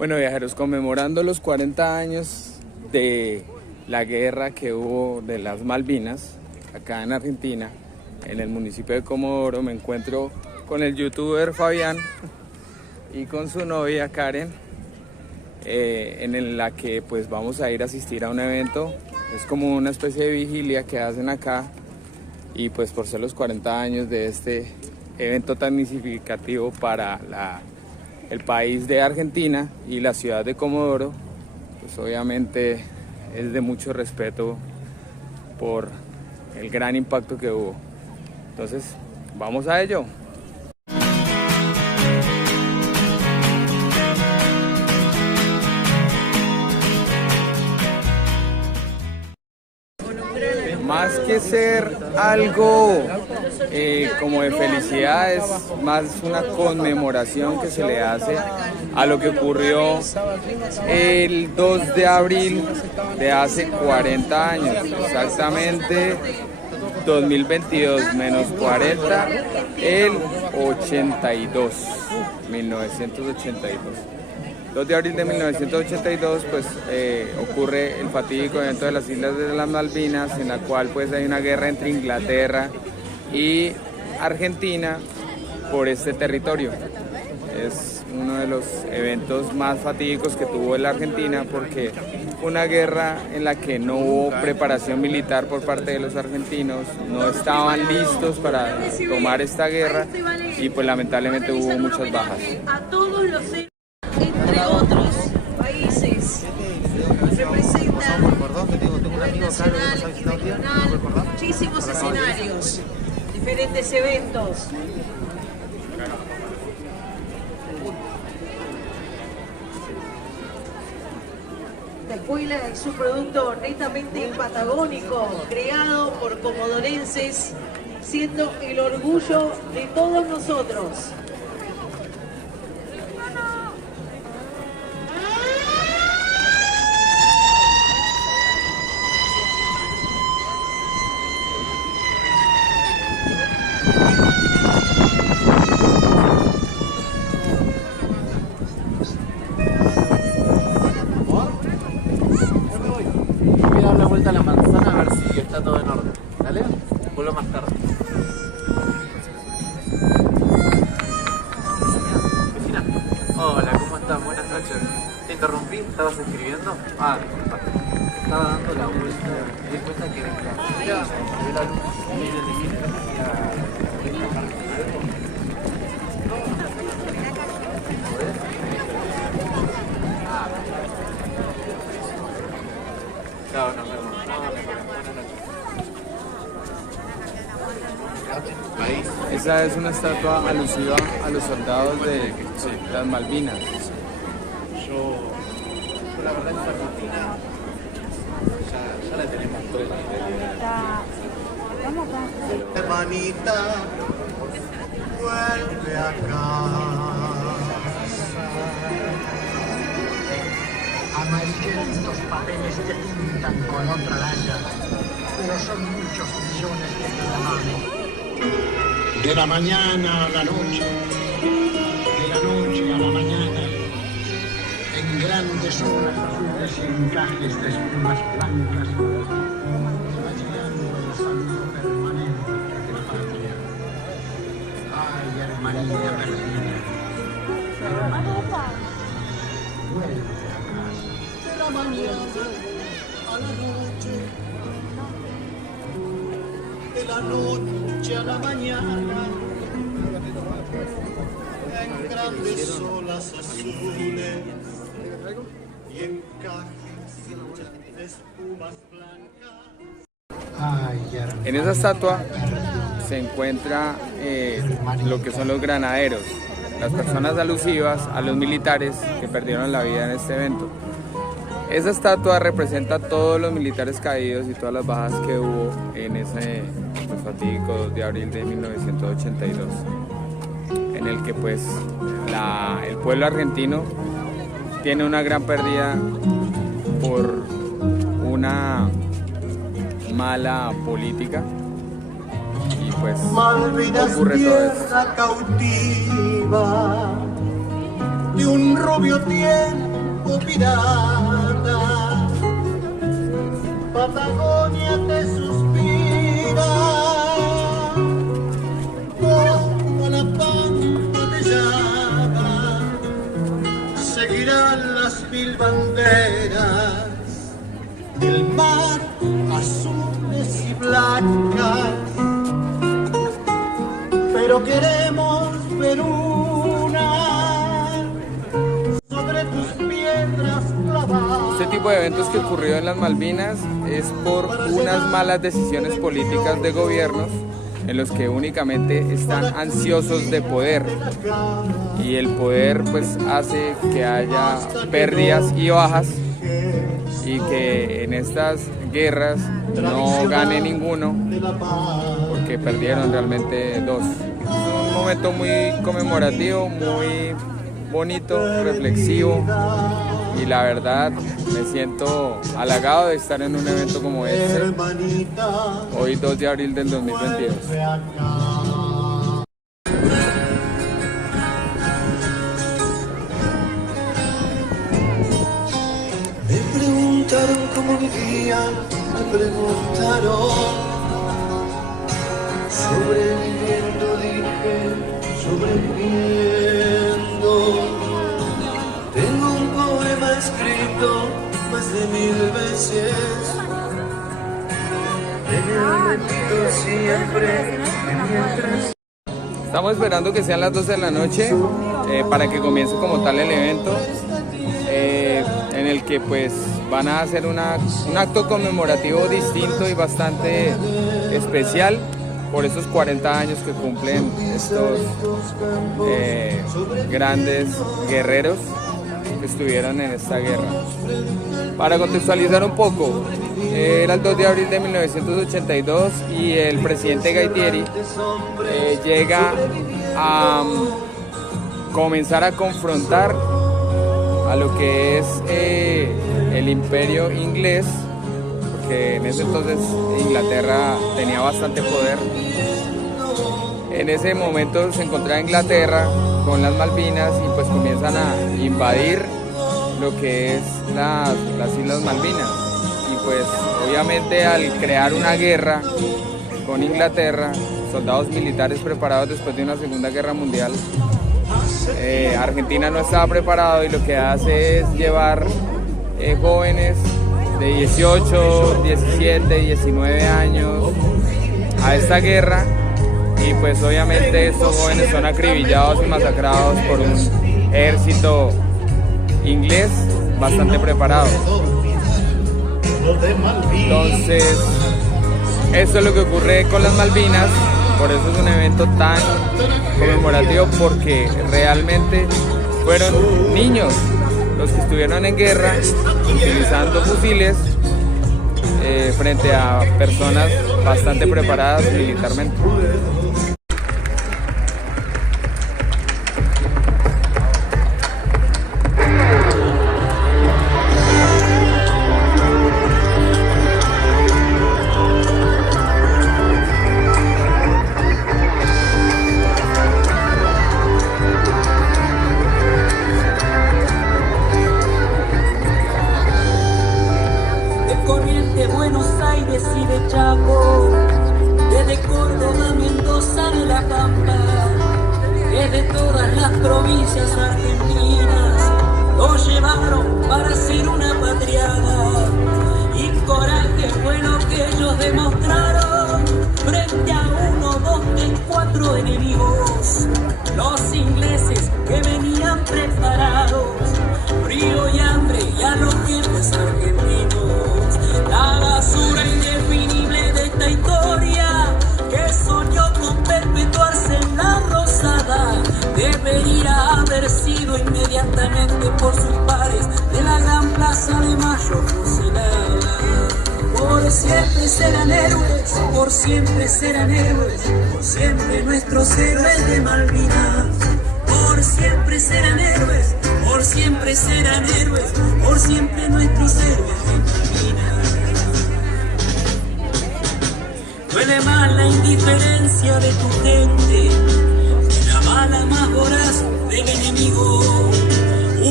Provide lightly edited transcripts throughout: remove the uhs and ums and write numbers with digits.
Bueno, viajeros, conmemorando los 40 años de la guerra que hubo de las Malvinas, acá en Argentina, en el municipio de Comodoro, me encuentro con el youtuber Fabián y con su novia Karen, en la que pues vamos a ir a asistir a un evento. Es como una especie de vigilia que hacen acá, y pues por ser los 40 años de este evento tan significativo para el país de Argentina y la ciudad de Comodoro, pues obviamente es de mucho respeto por el gran impacto que hubo. Entonces, vamos a ello. Más que ser algo como de felicidad, es más una conmemoración que se le hace a lo que ocurrió el 2 de abril de hace 40 años, exactamente 2022 menos 40, el 82, 1982. 2 de abril de 1982 pues ocurre el fatídico evento de las Islas de las Malvinas, en la cual pues hay una guerra entre Inglaterra y Argentina por este territorio. Es uno de los eventos más fatídicos que tuvo la Argentina, porque fue una guerra en la que no hubo preparación militar por parte de los argentinos, no estaban listos para tomar esta guerra y pues lamentablemente hubo muchas bajas. Entre otros países, representa nacional y regional, muchísimos escenarios, diferentes eventos. La escuela es un producto netamente patagónico, creado por comodorenses, siendo el orgullo de todos nosotros. A la manzana a ver si está todo en orden. ¿Dale? Vuelvo más tarde. Vecina. Hola, ¿cómo estás? Buenas noches. ¿Te interrumpí? ¿Estabas escribiendo? Ah, disculpa. Estaba dando la vuelta. Me di cuenta que mira, me dio la luz. Miren de mí. Chao, nos vemos. Esa es una estatua alusiva a los soldados de las Malvinas. Yo la verdad es que Argentina ya la tenemos toda la Hermanita, vuelve acá. Amarillentos papeles que pintan con otra raya, pero son muchos millones que te amamos. De la mañana a la noche, de la noche a la mañana, en grandes olas azules y encajes de espumas blancas, va llegando el saludo permanente de la patria. Ay, hermanita perdida, hermanita, vuelve a casa. De la mañana a la noche, de la noche a la mañana, en grandes olas azules y encajes de espumas blancas. En esa estatua se encuentra lo que son los granaderos, las personas alusivas a los militares que perdieron la vida en este evento. Esa estatua representa a todos los militares caídos y todas las bajas que hubo en ese fatídico 2 de abril de 1982, en el que pues el pueblo argentino tiene una gran pérdida por una mala política, y pues ocurre todo esto. Cautiva de un rubio tiempo barco pirata. Patagonia te suspira, toda la pampa te llama, seguirán las mil banderas del mar, azules y blancas, pero queremos ver una sobre tus piedras clavadas. Este tipo de eventos que ocurrió en las Malvinas es por unas malas decisiones políticas de gobiernos en los que únicamente están ansiosos de poder, y el poder pues hace que haya pérdidas y bajas, y que en estas guerras no gane ninguno porque perdieron realmente dos. Es un momento muy conmemorativo, muy bonito, reflexivo, y la verdad me siento halagado de estar en un evento como este, hoy 2 de abril del 2022. Me preguntaron cómo vivía, me preguntaron. Sobreviviendo, dije, sobreviviendo. Tengo un poema escrito más de 1000 veces. Me he repetido siempre mientras. Estamos esperando que sean las 12 de la noche para que comience como tal el evento, en el que pues van a hacer un acto conmemorativo distinto y bastante especial por esos 40 años que cumplen estos grandes guerreros que estuvieron en esta guerra. Para contextualizar un poco, era el 2 de abril de 1982 y el presidente Gaitieri llega a comenzar a confrontar a lo que es el imperio inglés, porque en ese entonces Inglaterra tenía bastante poder. En ese momento se encontraba Inglaterra con las Malvinas y pues comienzan a invadir lo que es las Islas Malvinas, y pues obviamente al crear una guerra con Inglaterra, soldados militares preparados después de una Segunda Guerra Mundial, Argentina no estaba preparado, y lo que hace es llevar jóvenes de 18, 17, 19 años a esta guerra, y pues obviamente estos jóvenes son acribillados y masacrados por un ejército inglés bastante preparado. Entonces, esto es lo que ocurre con las Malvinas. Por eso es un evento tan conmemorativo, porque realmente fueron niños los que estuvieron en guerra utilizando fusiles frente a personas bastante preparadas militarmente. Buenos Aires y de Chaco, desde Córdoba, Mendoza, de La Pampa, desde todas las provincias argentinas, lo llevaron para hacer una patriada, y coraje fue lo que ellos demostraron frente a 1, 2, 3, 4 enemigos, los ingleses que venían preparados, frío y hambre, y a los jefes argentinos. La basura indefinible de esta historia, que soñó con perpetuarse en la Rosada, debería haber sido inmediatamente por sus pares de la gran Plaza de Mayo fusilada. Por siempre serán héroes, por siempre serán héroes, por siempre nuestros héroes de Malvinas. Por siempre serán héroes, por siempre serán héroes, por siempre nuestros héroes de Malvinas. Duele más la indiferencia de tu gente que la bala más voraz del enemigo.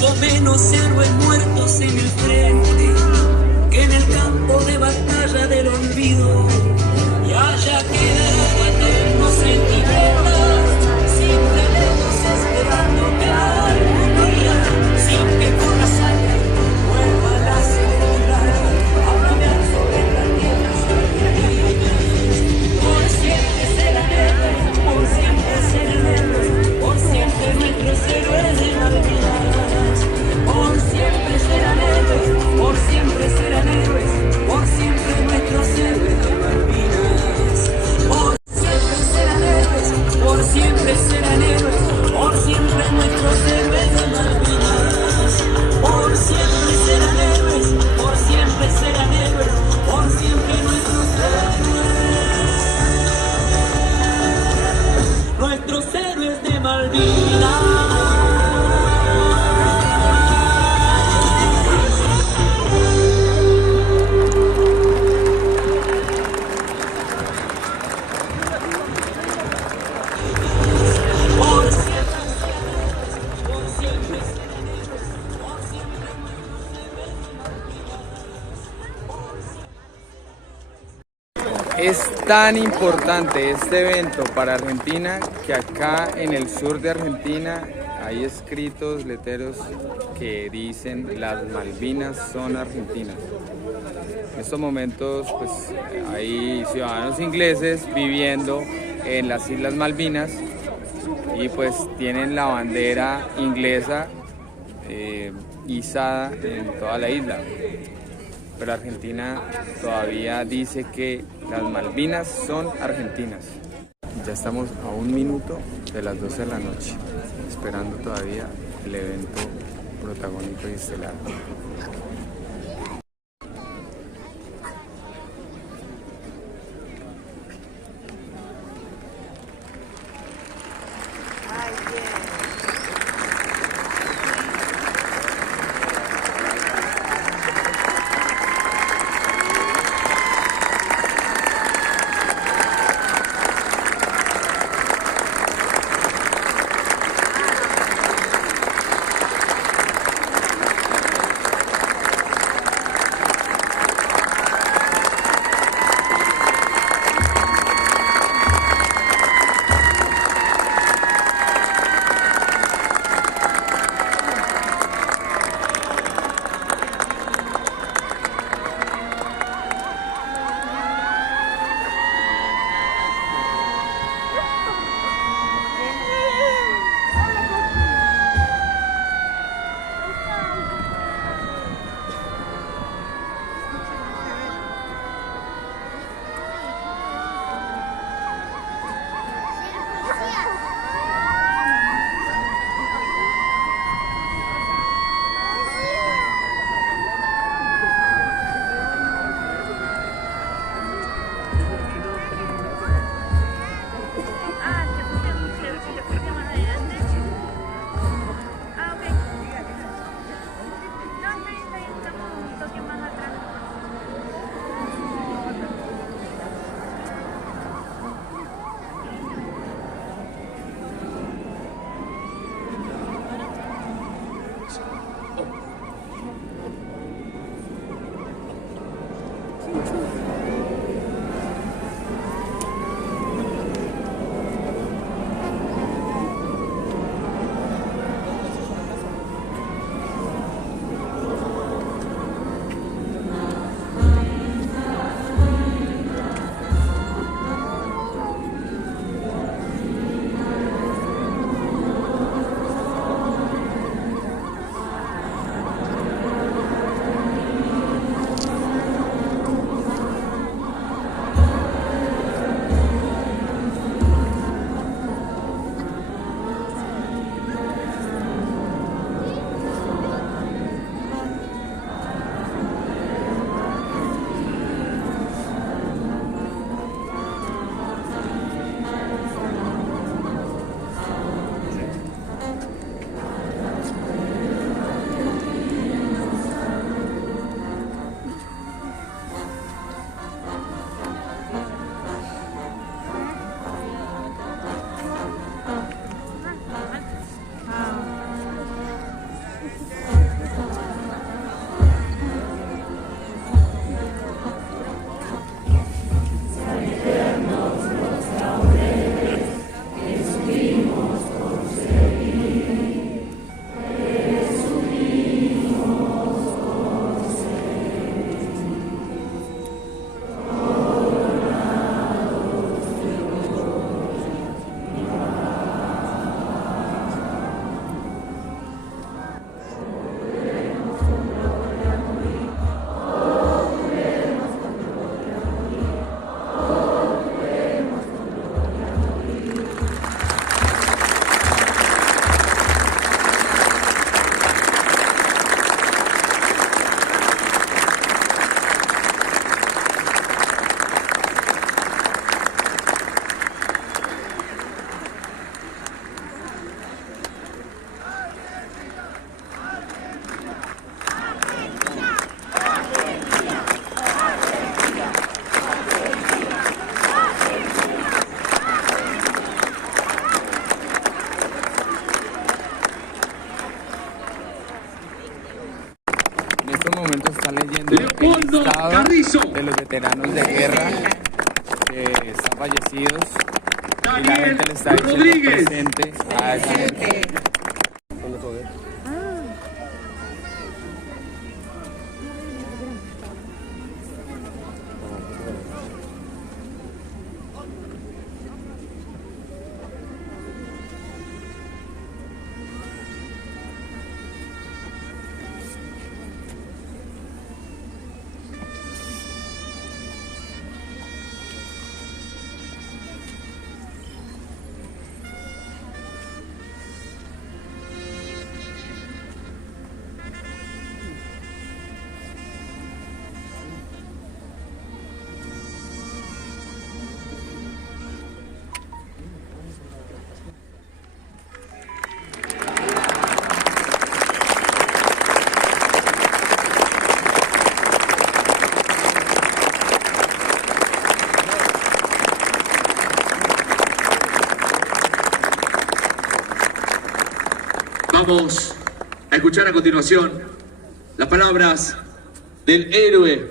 mucho menos héroes muertos en el frente que en el campo de batalla del olvido. Y allá quedarán eternos sentimientos, siempre lejos esperando que algún día, sin que por la sangre vuelva la serenidad a flamear sobre la tierra argentinas. Por siempre serán héroes, por siempre serán héroes, por siempre nuestros héroes de Malvinas. Por siempre serán héroes, por siempre serán héroes, por siempre nuestros héroes de Malvinas. Por siempre serán héroes, por siempre serán héroes, por siempre nuestros héroes de Malvinas. Por siempre serán héroes, por siempre serán héroes, por siempre nuestros héroes de Malvinas. Es tan importante este evento para Argentina que acá en el sur de Argentina hay escritos, letreros que dicen las Malvinas son argentinas. En estos momentos pues hay ciudadanos ingleses viviendo en las Islas Malvinas y pues tienen la bandera inglesa izada en toda la isla. Pero Argentina todavía dice que las Malvinas son argentinas. Ya estamos a 1 minuto de las 12 de la noche, esperando todavía el evento protagónico y estelar. momentos está leyendo el listado de los veteranos de guerra que están fallecidos y la gente le está diciendo presente a esa gente. Vamos a escuchar a continuación las palabras del héroe,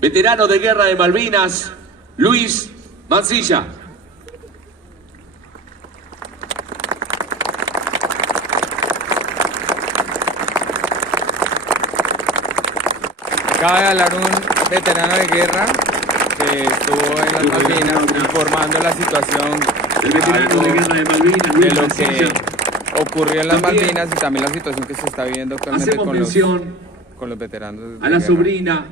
veterano de guerra de Malvinas, Luis Mansilla. Acaba de hablar un veterano de guerra que estuvo en las Malvinas informando la situación El veterano de guerra de Malvinas, Luis de lo Mansilla. que ocurrió en las Malvinas y también la situación que se está viviendo actualmente Hacemos mención con los veteranos de a la guerra. sobrina.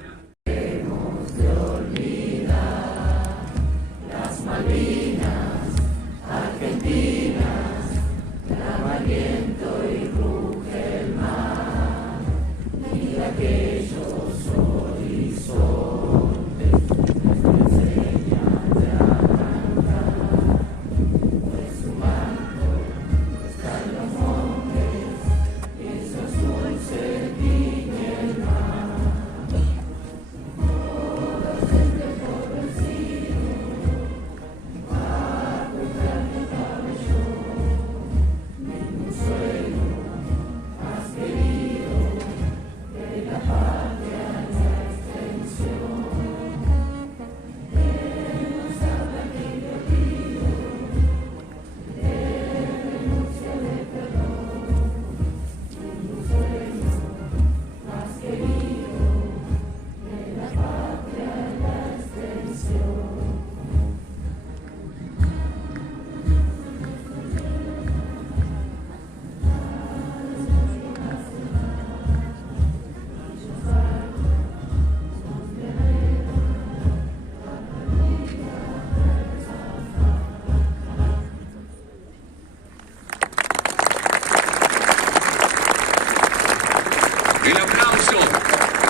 El aplauso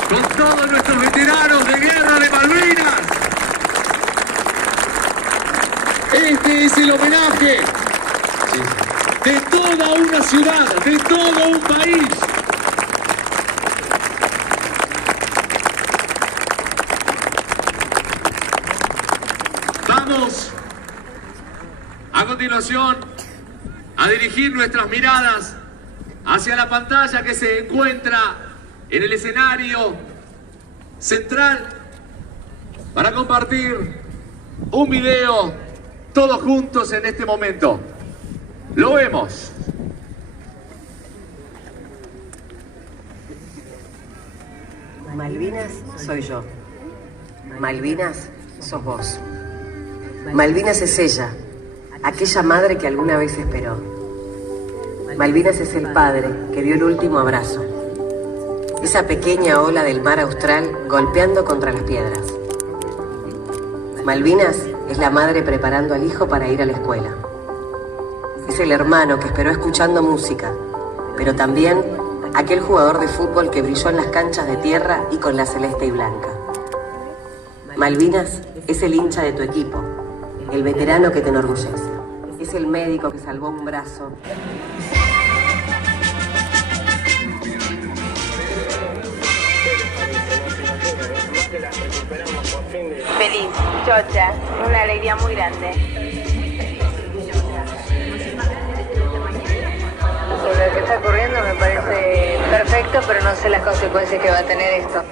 con todos nuestros veteranos de guerra de Malvinas. Este es el homenaje de toda una ciudad, de todo un país. Vamos a continuación a dirigir nuestras miradas hacia la pantalla que se encuentra en el escenario central para compartir un video todos juntos en este momento. Lo vemos. Malvinas soy yo. Malvinas sos vos. Malvinas es ella, aquella madre que alguna vez esperó. Malvinas es el padre que dio el último abrazo. Esa pequeña ola del mar austral golpeando contra las piedras. Malvinas es la madre preparando al hijo para ir a la escuela. Es el hermano que esperó escuchando música, pero también aquel jugador de fútbol que brilló en las canchas de tierra y con la celeste y blanca. Malvinas es el hincha de tu equipo, el veterano que te enorgullece. Es el médico que salvó un brazo. Feliz, chocha, una alegría muy grande. Sobre lo que está ocurriendo me parece perfecto, pero no sé las consecuencias que va a tener esto.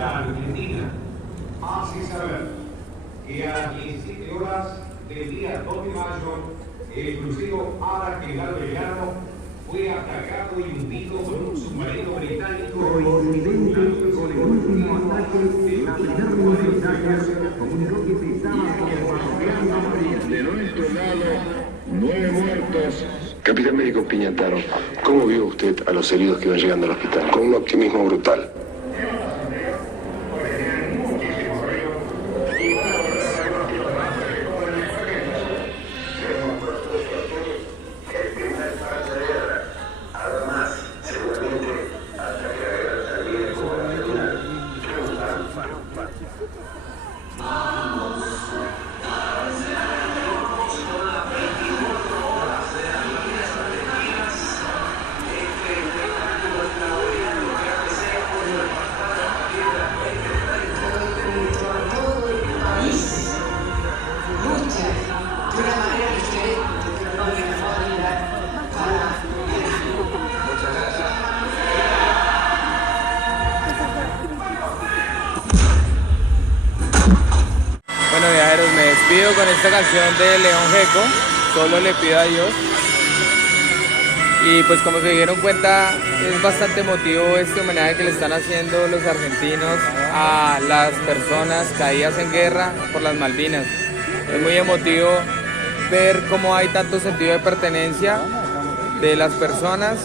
República Argentina hace saber que a las 17 horas del día 2 de mayo, el crucero Ara General Belgrano fue atacado y hundido por un submarino británico. Coincidente con el último ataque de la primera mensaje, comunicó que se estaba bombardeando. De nuestro lado, 9 muertos. Capitán Médico Piñataro, ¿cómo vio usted a los heridos que iban llegando al hospital? Con un optimismo brutal. Bueno, viajeros, me despido con esta canción de León Gieco, Solo le pido a Dios. Y pues como se dieron cuenta, es bastante emotivo este homenaje que le están haciendo los argentinos a las personas caídas en guerra por las Malvinas. Es muy emotivo ver cómo hay tanto sentido de pertenencia de las personas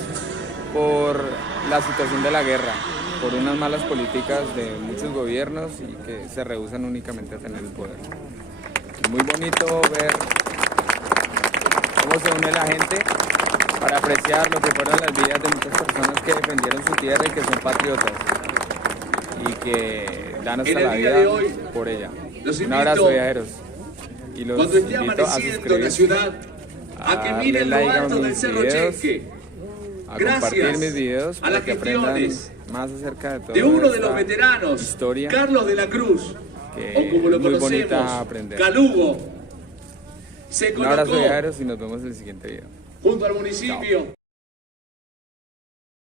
por la situación de la guerra, por unas malas políticas de muchos gobiernos y que se rehúsan únicamente a tener el poder. Es muy bonito ver cómo se une la gente para apreciar lo que fueron las vidas de muchas personas que defendieron su tierra y que son patriotas y que dan hasta la vida por ella. Un abrazo, viajeros. Y los cuando esté invito a amaneciendo la ciudad, a que miren lo alto del Cerro Chenque. A compartir mis videos a las para que aprendan gestiones más acerca de todo de uno de los veteranos, historia, Carlos de la Cruz, que o como lo es muy bonita conocemos, aprender. Calugo, se Un abrazo, colocó viajeros, y nos vemos en el siguiente video. junto al municipio. Chao.